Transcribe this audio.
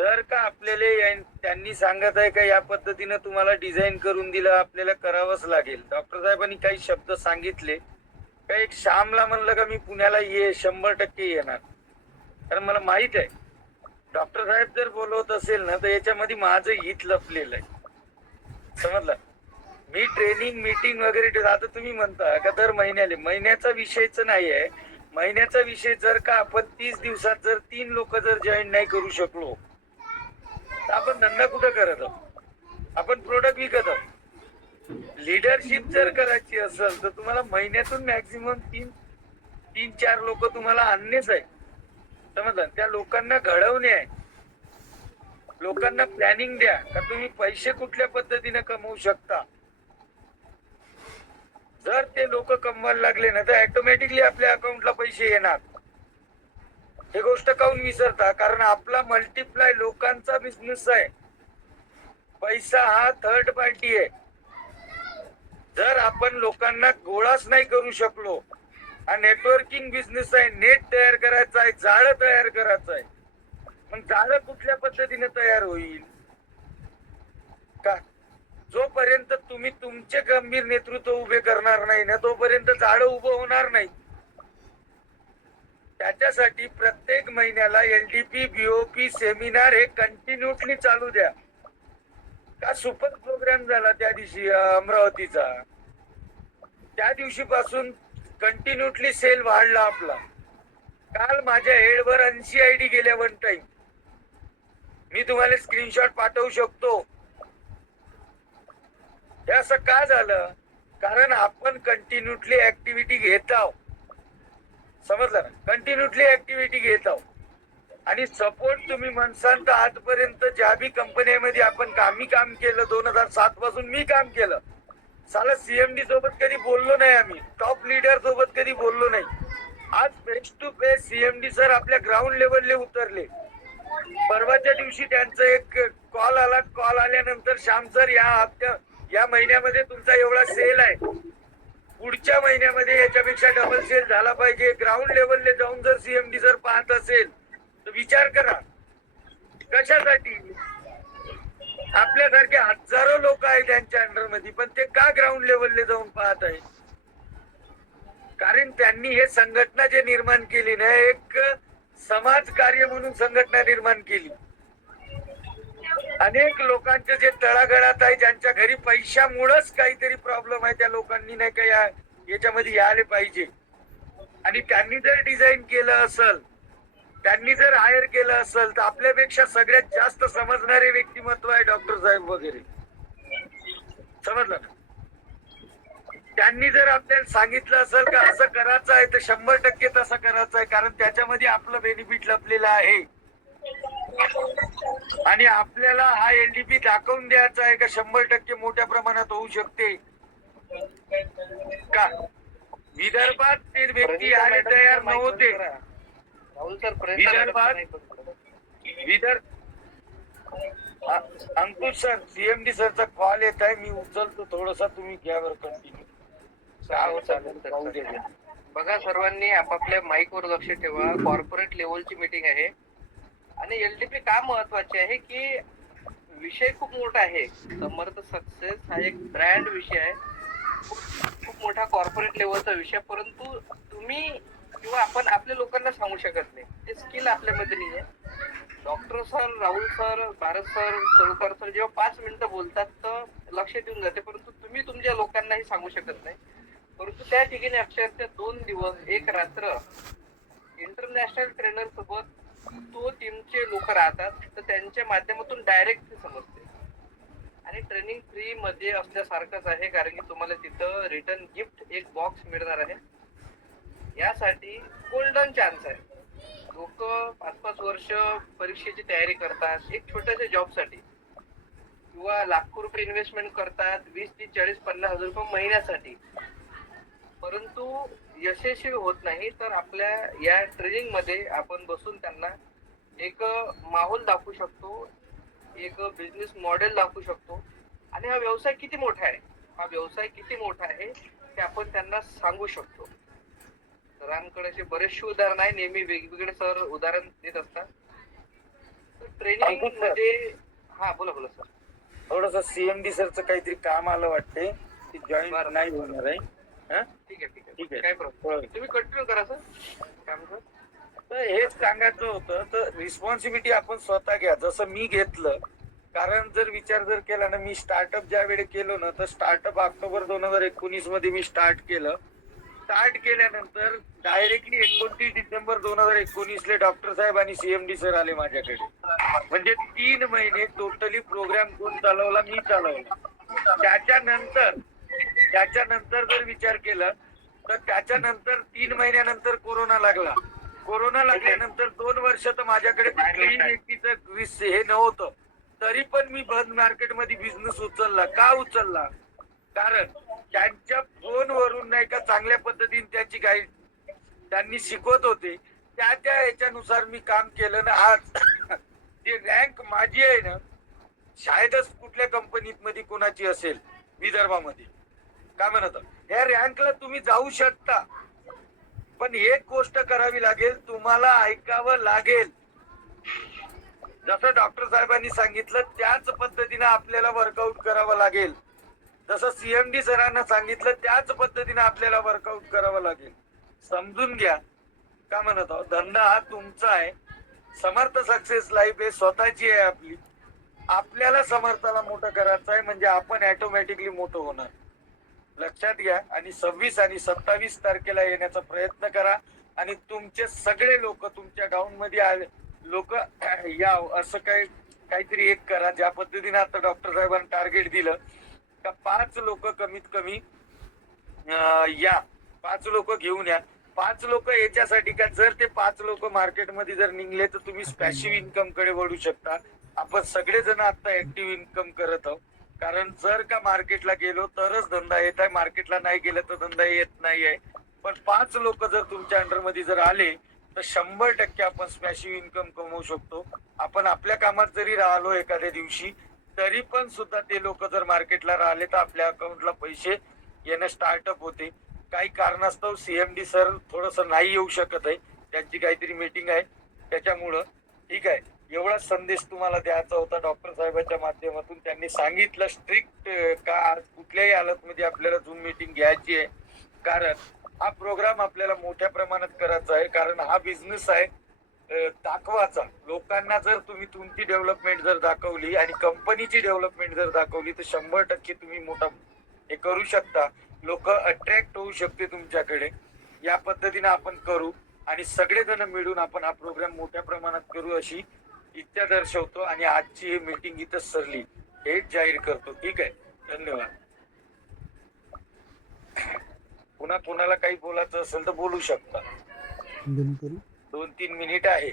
जर का आपल्याला त्यांनी सांगत आहे का या पद्धतीने तुम्हाला डिझाईन करून दिलं, आपल्याला करावंच लागेल. डॉक्टर साहेबांनी काही शब्द सांगितले का, एक श्यामला म्हणलं का मी पुण्याला 100% येणार, कारण मला माहित आहे डॉक्टर साहेब जर बोलवत असेल ना तर याच्यामध्ये माझं हित लपलेलं आहे. समजलं. मी ट्रेनिंग मीटिंग वगैरे आता तुम्ही म्हणता का दर महिन्याचा विषयच नाही आहे. महिन्याचा विषय जर का आपण 30 दिवसात जर 3 लोक जर जॉईन नाही करू शकलो तर आपण धंदा कुठं करत आहोत, आपण प्रोडक्ट विकत आहोत. लिडरशिप जर करायची असेल तर तुम्हाला महिन्यातून मॅक्झिमम 3-4 लोक तुम्हाला आणणेच आहे. समजलं. त्या लोकांना घडवणे आहे, लोकांना प्लॅनिंग द्या का तुम्ही पैसे कुठल्या पद्धतीने कमवू शकता. जर ते लोक कमवायला लागले ना तर ऑटोमॅटिकली आपल्या अकाउंटला पैसे येणार. हे गोष्ट काऊन विसरता, कारण आपला मल्टिप्लाय लोकांचा बिझनेस आहे. पैसा हा थर्ड पार्टी आहे. जर आपण लोकांना गोळाच नाही करू शकलो, हा नेटवर्किंग बिझनेस आहे, नेट तयार करायचा आहे, जाळं तयार करायचं आहे, मग जाळं कुठल्या पद्धतीने तयार होईल का? जोपर्यंत तुम्ही तुमचे गंभीर नेतृत्व उभे करणार नाही ना तोपर्यंत जाळं उभं होणार नाही. त्याच्यासाठी प्रत्येक महिन्याला एलडीपी बीओपी सेमिनार हे कंटिन्युअसली चालू द्या. का सुपर प्रोग्राम झाला त्या दिवशी अमरावतीचा, त्या दिवशीपासून कंटिन्युअसली सेल वाढला आपला. काल माझ्या हेडवर 80 आयडी गेल्या वन टाइम. मी तुम्हाला स्क्रीनशॉट पाठवू शकतो. हे असं का झालं, कारण आपण कंटिन्युअसली ऍक्टिव्हिटी घेत आहोत. समजलं ना, कंटिन्युअसली ऍक्टिव्हिटी घेत आहोत. आणि सपोर्ट तुम्ही म्हणसान तर आजपर्यंत ज्या बी कंपन्यांमध्ये आपण काम केलं 2007 पासून मी काम केलं, साला सीएमडी सोबत कधी बोललो नाही आम्ही, टॉप लीडर सोबत कधी बोललो नाही. आज face to face CMD sir आपल्या ग्राउंड लेवलले उतरले. परवाच्या दिवशी त्यांचा एक कॉल आला. कॉल आल्यानंतर श्याम सर या महिन्यामध्ये तुमचा एवढा सेल आहे, पुढच्या महिन्यामध्ये याच्यापेक्षा डबल सेल झाला पाहिजे. ग्राउंड लेवलले जाऊन जर सीएमडी जर पाहत असेल तर विचार करा कशासाठी. आपल्यासारखे हजारो लोक आहेत त्यांच्या अंडरमध्ये, पण ते का ग्राउंड लेवलले जाऊन पाहत आहे? कारण त्यांनी हे संघटना जे निर्माण केली ना, एक समाज कार्य म्हणून संघटना निर्माण केली. अनेक लोकांचे जे तळागाळात आहे, ज्यांच्या घरी पैशामुळेच काहीतरी प्रॉब्लेम आहे, त्या लोकांनी नाही का याच्यामध्ये यायला पाहिजे. आणि त्यांनी जर डिझाईन केलं असेल, त्यांनी जर हायर केलं असेल तर आपल्यापेक्षा सगळ्यात जास्त समजणारे व्यक्तिमत्व आहे डॉक्टर साहेब वगैरे. समजलं ना. त्यांनी जर आपल्याला सांगितलं असेल का असं करायचं आहे तर 100% तसं करायचं आहे, कारण त्याच्यामध्ये आपलं बेनिफिट लपलेलं आहे. आणि आपल्याला हा एलडीपी दाखवून द्यायचा आहे का 100% मोठ्या प्रमाणात होऊ शकते का. विदर्भात ते व्यक्ती आले तयार नव्हते. विदर्भ अंकुश सर, सीएमडी सरचा कॉल येत आहे, मी उचलतो थोडासा, तुम्ही घ्यावर कंटिन्यू. बघा, सर्वांनी आपापल्या माईक वर लक्ष ठेवा. कॉर्पोरेट लेवलची मीटिंग आहे आणि एलडीपी का महत्वाची आहे की विषय खूप मोठा आहे. समर्थ सक्सेस हा एक ब्रँड विषय आहे, खूप मोठा कॉर्पोरेट लेवलचा विषय. परंतु तुम्ही किंवा आपण आपल्या लोकांना सांगू शकत नाही, ते स्किल आपल्यामध्ये नाही आहे. Doctor sir, Rahul sir, Bharat sir, Talkar sir जेव्हा 5 मिनिटं बोलतात तर लक्ष देऊन जाते, परंतु तुम्ही तुमच्या लोकांनाही सांगू शकत नाही. परंतु त्या ठिकाणी अक्षरशः 2 दिवस 1 रात्र इंटरनॅशनल ट्रेनर सोबत तो टीमचे लोक राहतात, तर त्यांच्या माध्यमातून डायरेक्ट समजते. आणि ट्रेनिंग फ्री मध्ये असल्यासारखंच आहे, कारण की तुम्हाला तिथं रिटर्न गिफ्ट एक बॉक्स मिळणार आहे. यासाठी गोल्डन चान्स आहे. लोक 5-5 वर्ष परीक्षेची तयारी करतात एक छोट्याशा जॉबसाठी, किंवा लाखो रुपये इन्व्हेस्टमेंट करतात 20, 30, 40, 50 हजार रुपये महिन्यासाठी, परंतु यशस्वी होत नाही. तर आपल्या या ट्रेनिंग मध्ये आपण बसून त्यांना एक माहोल दाखवू शकतो, एक बिझनेस मॉडेल दाखवू शकतो. आणि हा व्यवसाय किती मोठा आहे ते आपण त्यांना सांगू शकतो. सरांकडे असे बरेचसे उदाहरण आहे, नेहमी वेगवेगळे सर उदाहरण देत असतात. तर ट्रेनिंग अंकुश सर. म्हणजे हा बोला बोला सर. थोडस सीएमडी सरचं काहीतरी काम आलं वाटते, ते जॉईन बरं, नाही बरं. होणार आहे. हा? ठीक आहे ठीक आहे ठीक आहे. काय प्रॉब्लेम. होय. तुम्ही कंटिन्यू करा सर. काय म्हणतो. तर हेच सांगायचं होतं, तर रिस्पॉन्सिबिलिटी आपण स्वतः घ्या, जसं मी घेतलं. कारण जर विचार जर केला ना, मी स्टार्टअप ज्या वेळी केलो ना, तर स्टार्टअप ऑक्टोबर 2019 मध्ये मी स्टार्ट केलं. स्टार्ट केल्यानंतर डायरेक्टली 29 डिसेंबर 2019 ला डॉक्टर साहेब आणि सीएमडी सर आले माझ्याकडे. म्हणजे 3 महिने टोटली प्रोग्राम कोण चालवला, मी चालवला. त्याच्यानंतर जर विचार केला तर त्याच्यानंतर 3 महिन्यानंतर कोरोना लागला. कोरोना लागल्यानंतर 2 वर्ष तर माझ्याकडे कुठल्याही व्यक्तीचं हे नव्हतं. तरी पण मी बंद मार्केटमध्ये बिझनेस उचलला. का उचलला? कारण त्यांच्या फोनवरून नाही का चांगल्या पद्धतीने त्याची गाईड त्यांनी शिकवत होते. त्या ह्याच्यानुसार मी काम केलं ना. आज जे रँक माझी आहे ना, शायदच कुठल्या कंपनीत मध्ये कोणाची असेल विदर्भामध्ये. काय म्हणत या रँकला तुम्ही जाऊ शकता, पण एक गोष्ट करावी लागेल, तुम्हाला ऐकावं लागेल. जसं डॉक्टर साहेबांनी सांगितलं त्याच पद्धतीने आपल्याला वर्कआउट करावं लागेल. जसं सीएमडी सरांना सांगितलं त्याच पद्धतीने आपल्याला वर्कआउट करावं लागेल. समजून घ्या. का म्हणत आहोत, धंदा हा तुमचा आहे. समर्थ सक्सेस लाईफ हे स्वतःची आहे आपली. आपल्याला समर्थाला मोठं करायचं आहे, म्हणजे आपण ऑटोमॅटिकली मोठं होणार. लक्षात घ्या. आणि 26 आणि 27 तारखेला येण्याचा प्रयत्न करा. आणि तुमचे सगळे लोक तुमच्या गाऊन मध्ये आले लोक या, असं काहीतरी एक करा. ज्या पद्धतीने आता डॉक्टर साहेबांनी टार्गेट दिलं का 5 लोक कमीत कमी या, 5 लोक घेऊन या. 5 लोक याच्यासाठी का, जर ते 5 लोक मार्केटमध्ये जर निघले तर तुम्ही पॅसिव्ह इन्कम कडे वळू शकता. आपण सगळेजण आता ऍक्टिव्ह इन्कम करत आहोत. कारण जर का मार्केटला गेलो तरच धंदा येत आहे, मार्केटला नाही गेलं तर धंदा येत नाही आहे. पण 5 लोक जर तुमच्या अंडर मध्ये जर आले तर 100% आपण पॅसिव्ह इन्कम कमवू शकतो. आपण आपल्या कामात जरी राहिलो एखाद्या दिवशी, तरी पण सुद्धा ते लोक जर मार्केटला राहिले तर आपल्या अकाउंटला पैसे येणं स्टार्टअप होते. काही कारणास्तव सीएमडी सर थोडस नाही येऊ शकत आहे, त्यांची काहीतरी मीटिंग आहे त्याच्यामुळं. ठीक आहे. एवढा संदेश तुम्हाला द्यायचा होता डॉक्टर साहेबांच्या माध्यमातून. त्यांनी सांगितलं स्ट्रिक्ट का आज कुठल्याही हालतमध्ये आपल्याला झूम मीटिंग घ्यायची आहे. कारण हा प्रोग्राम आपल्याला मोठ्या प्रमाणात करायचा आहे. कारण हा बिझनेस आहे दाखवाचा. लोकांना जर तुम्ही तुमची डेव्हलपमेंट जर दाखवली आणि कंपनीची डेव्हलपमेंट जर दाखवली तर 100% तुम्ही मोठा हे करू शकता. लोक अट्रॅक्ट होऊ शकते तुमच्याकडे. या पद्धतीने आपण करू आणि सगळेजण मिळून आपण हा प्रोग्राम मोठ्या प्रमाणात करू अशी इच्छा दर्शवतो. आणि आजची ही मीटिंग इथं सरली हेच जाहीर करतो. ठीक आहे. धन्यवाद. पुन्हा कोणाला काही बोलायचं असेल तर बोलू शकता. 2-3 मिनिट आहे.